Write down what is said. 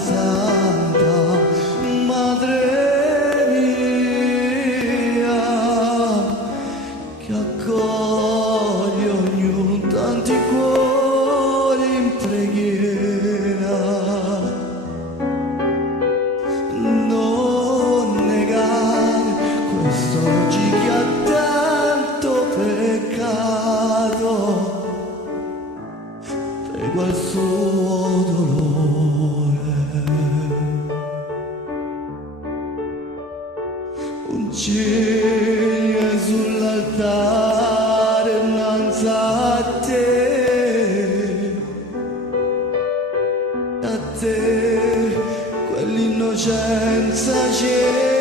Santa, Madre mia, che accoglie ognuno tanti cuori in preghiera. Non negare quest'oggi che ha tanto peccato, prego al suo dolore. Un cigno sull'altare innanzi a te, quell'innocenza c'è.